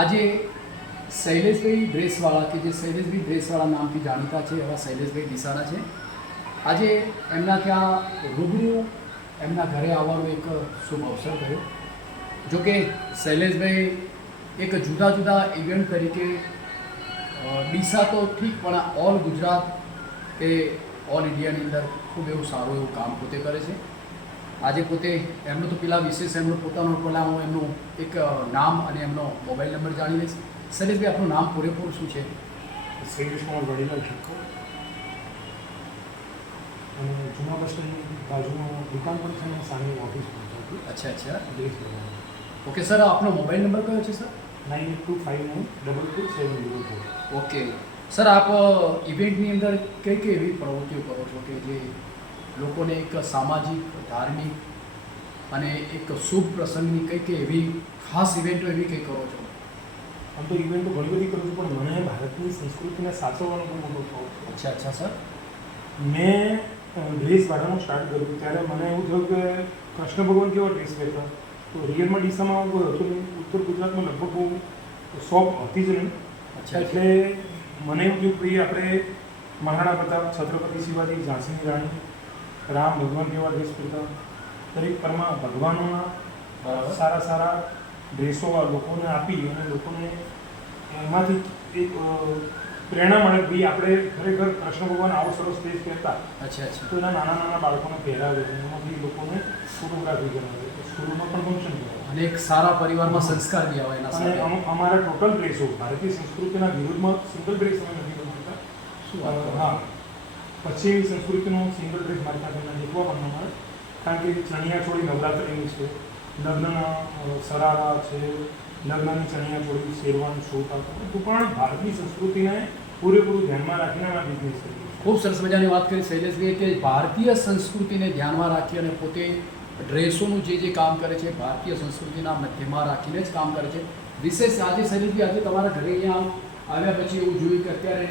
આજે શૈલેષભાઈ ડ્રેસવાળા કે જે શૈલેષભાઈ ડ્રેસવાળા નામથી જાણીતા છે એવા શૈલેષભાઈ ડીસાના છે. આજે એમના ત્યાં રૂબરૂ એમના ઘરે આવવાનો એક શુભ અવસર થયો. જોકે શૈલેષભાઈ એક જુદા જુદા ઇવેન્ટ તરીકે ડીસા તો ઠીક પણ ઓલ ગુજરાત કે ઓલ ઇન્ડિયાની અંદર ખૂબ એવું સારું એવું કામ પોતે કરે છે. આજે પોતે એમનું તો પેલા વિશેષ એમનું પોતાનું પહેલાં હું એમનું એક નામ અને એમનો મોબાઈલ નંબર જાણી લઈશ. શૈલેષભાઈ, આપનું નામ પૂરેપૂરું શું છે? શૈલેષ કુમાર વડીલાલ ઠક્કર, અને જૂના બસ સ્ટેન્ડની બાજુમાં દુકાન પણ છે અને સામે ઓફિસ પણ છે. અચ્છા. દેશ બરાબર. ઓકે સર, આપનો મોબાઈલ નંબર કયો છે સર? 9825922204. ઓકે સર, આપ ઇવેન્ટની અંદર કઈ કઈ એવી પ્રવૃત્તિઓ કરો છો કે જે લોકોને એક સામાજિક, ધાર્મિક અને એક શુભ પ્રસંગની કઈ કઈ એવી ખાસ ઇવેન્ટો એવી કંઈ કરો છો? આમ તો ઇવેન્ટો ઘણી બધી કરું છું, પણ મને ભારતની સંસ્કૃતિને સાચવવાનો બહુ મોટો શોખ છે. અચ્છા સર. મેં ડ્રેસ વાળવાનું સ્ટાર્ટ કર્યું ત્યારે મને એવું થયું કે કૃષ્ણ ભગવાન કેવા ડ્રેસ પહેરતા, તો રિયલમાં ડીસામાં કોઈ હતું નહીં. ઉત્તર ગુજરાતમાં લગભગ બહુ શોપ હતી જ નહીં. એટલે મને એવું થયું કે આપણે મહારાણા પ્રતાપ, છત્રપતિ શિવાજી, ઝાંસીની રાણી, રામ ભગવાન કેવા ડ્રેસ પહેરતા, દરેક ભગવાનોના સારા સારા ડ્રેસો લોકોને આપી અને લોકોને એમાંથી એક પ્રેરણા મળે કે ભાઈ આપણે ખરેખર કૃષ્ણ ભગવાન આવો સરસ ડ્રેસ પહેરતા. અચ્છા. તો એના નાના નાના બાળકોને પહેરાવે છે, એમાંથી લોકોને ફોટોગ્રાફી કરાવે, સ્કૂલોમાં પણ ફંક્શન કરે અને એક સારા પરિવારમાં સંસ્કાર બી આવે એના સાથે. અને અમારા ટોટલ ડ્રેસો ભારતીય સંસ્કૃતિના વિરુદ્ધમાં સિંગલ ડ્રેસ અમે નથી બનાવતા. હા, પશ્ચિમી સંસ્કૃતિનો સિંગલ ડ્રેસ મારી પાસે દેખવા પણ અમારે, કારણ કે ચણિયા ચોળી નવરાત્રિની છે, લગ્નના સરારા છે, લગ્નની ચણિયા ચોળી, શેરવાની શોટ આવતો, તો પણ ભારતની સંસ્કૃતિને પૂરેપૂરું ધ્યાનમાં રાખીને અમે બિઝનેસ કરીએ. ખૂબ સરસ મજાની વાત કરી શૈલેષભાઈએ કે ભારતીય સંસ્કૃતિને ધ્યાનમાં રાખી અને પોતે ડ્રેસોનું જે કામ કરે છે ભારતીય સંસ્કૃતિના મધ્યમાં રાખીને જ કામ કરે છે. વિશેષ આજે શૈલેષભાઈ, આજે તમારા ઘરે અહીંયા આવ્યા પછી એવું જોયું કે અત્યારે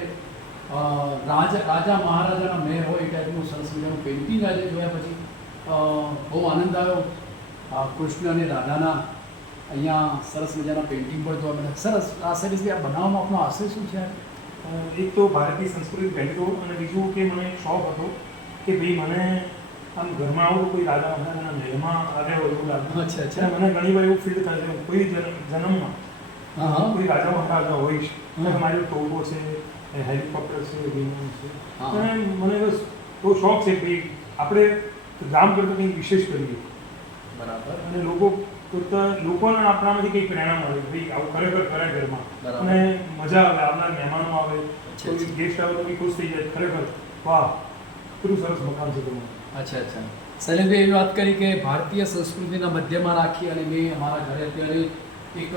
રાજા મહારાજાના મહેલ હોય એ ટાઈપનું સરસ મજાનું પેઇન્ટિંગ આજે જોયા પછી બહુ આનંદ આવ્યો. કૃષ્ણ અને રાધાના અહીંયા સરસ મજાના પેઇન્ટિંગ પણ જોવા મળે. સરસ. આ શૈલેષભાઈ, આ બનાવવાનો આપનો આશય શું છે? એક તો ભારતીય સંસ્કૃતિ પહેલો, અને બીજું કે મને એક શોખ હતો કે ભાઈ મને આમ ઘરમાં આવું કોઈ રાજા મહારાજાના મહેલમાં આવ્યા હોય એવું લાગે. અચ્છા. મને ઘણી વાર એવું ફીલ થાય છે કોઈ જન્મમાં કોઈ રાજા મહારાજા હોય છે, મારી ટોપો છે, હેલિકોપ્ટર છે, વિમાન છે, અને મને બસ બહુ શોખ છે કે આપણે ગામ કરતાં કંઈક વિશેષ કરીએ. બરાબર. અને લોકોને આપણામાંથી કંઈક પ્રેરણા મળે, ભાઈ આવું ખરેખર કરે ઘરમાં, અને મજા આવે, આવનાર મહેમાનો આવે, કોઈ ગેસ્ટ આવે તો બી ખુશ થઈ જાય, ખરેખર વાહ કેટલું સરસ મકાન છે તમારું. અચ્છા. શૈલેષભાઈ એવી વાત કરી કે ભારતીય સંસ્કૃતિના મધ્યમાં રાખી અને મેં અમારા ઘરે અત્યારે એક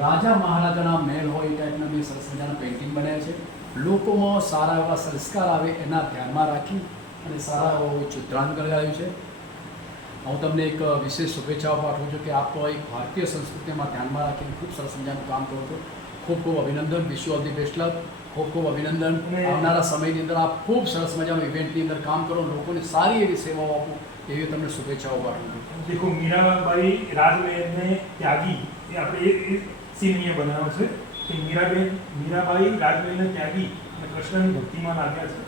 રાજા મહારાજાના મહેલ હોય એ ટાઈપના મેં સરસ મજાના પેઇન્ટિંગ બનાવ્યા છે. લોકોમાં સારા એવા સંસ્કાર આવે એના ધ્યાનમાં રાખી અને સારા એવો ચિત્રાંકન કરાયું છે. હું તમને એક વિશેષ શુભેચ્છાઓ પાઠવું છું કે આપ એક ભારતીય સંસ્કૃતિમાં ધ્યાનમાં રાખીને ખૂબ સરસ મજાનું કામ કરો છો. ખૂબ ખૂબ અભિનંદન. Wish you all the best luck. ખૂબ અભિનંદન. આવનારા સમયની અંદર આપ ખૂબ સરસ મજાનું ઇવેન્ટની અંદર કામ કરો, લોકોને સારી એવી સેવાઓ આપો, એવી તમને શુભેચ્છાઓ પાઠવું છું. દેખો, મીરાબાઈ રાજમહેલને ત્યાગી, એ આપણે એ સીન અહીંયા બનાવ્યો છે કે મીરાબાઈ રાજમહેલને ત્યાગી અને કૃષ્ણની ભક્તિમાં લાગ્યા છે.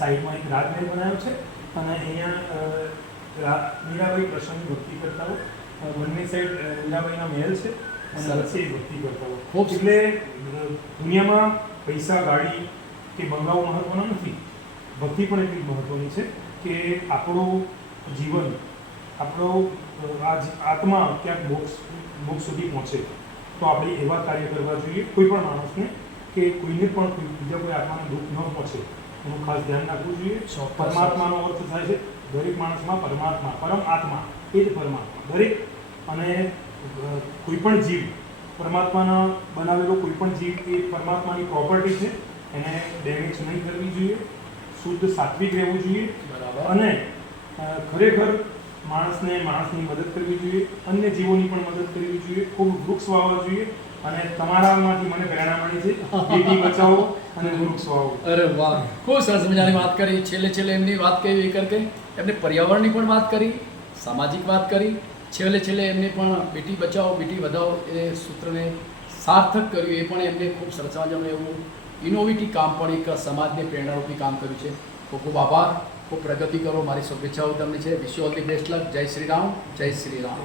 સાઈડમાં એક રાજમહેલ બનાવ્યો છે અને અહીંયા મીરાબાઈ કૃષ્ણની ભક્તિ કરતા હોય, બંને સાઈડ મીરાબાઈના મહેલ છે અને વચ્ચે ભક્તિ કરતા હોય. એટલે દુનિયામાં પૈસા, ગાડી કે બંગલાઓ મહત્વના નથી, ભક્તિ પણ એટલી જ મહત્વની છે કે આપણું જીવન, આપણો આત્મા ક્યાંક મોક્ષ સુધી પહોંચે, તો આપણે એવા કાર્ય કરવા જોઈએ કોઈ પણ માણસને કે કોઈને પણ બીજા કોઈ આત્માને દુઃખ ન પહોંચે એનું ખાસ ધ્યાન રાખવું જોઈએ. પરમાત્માનો અર્થ થાય છે દરેક માણસમાં પરમાત્મા, પરમ આત્મા એ જ પરમાત્મા. દરેક અને કોઈ પણ જીવ, પરમાત્માના બનાવેલો કોઈ પણ જીવ એ પરમાત્માની પ્રોપર્ટી છે, એને ડેમેજ નહીં કરવી જોઈએ, શુદ્ધ સાત્વિક રહેવું જોઈએ, અને ખરેખર માણસની મદદ કરવી જોઈએ, અન્ય જીવોની પણ મદદ કરવી જોઈએ, ખૂબ વૃક્ષ વાવવા જોઈએ. અને તમારામાંથી મને પ્રેરણા મળી છે, બેટી બચાવો અને વૃક્ષ વાવો. અરે વાહ, ખૂબ સરસ મજાની વાત કરી. છેલ્લે એમની વાત કહી કે એમને પર્યાવરણની પણ વાત કરી, સામાજિક વાત કરી, છેલ્લે એમને પણ બેટી બચાવો બેટી વધાવો એ સૂત્રને સાર્થક કર્યું એ પણ એમને ખૂબ સરસ મજાનું એવું ઇનોવેટિવ કામ પણ એક સમાજને પ્રેરણારૂપી કામ કર્યું છે. ખૂબ ખૂબ આભાર, ખૂબ પ્રગતિ કરો, મારી શુભેચ્છાઓ તમને છે. Wish you all the best luck. જય શ્રી રામ, જય શ્રી રામ.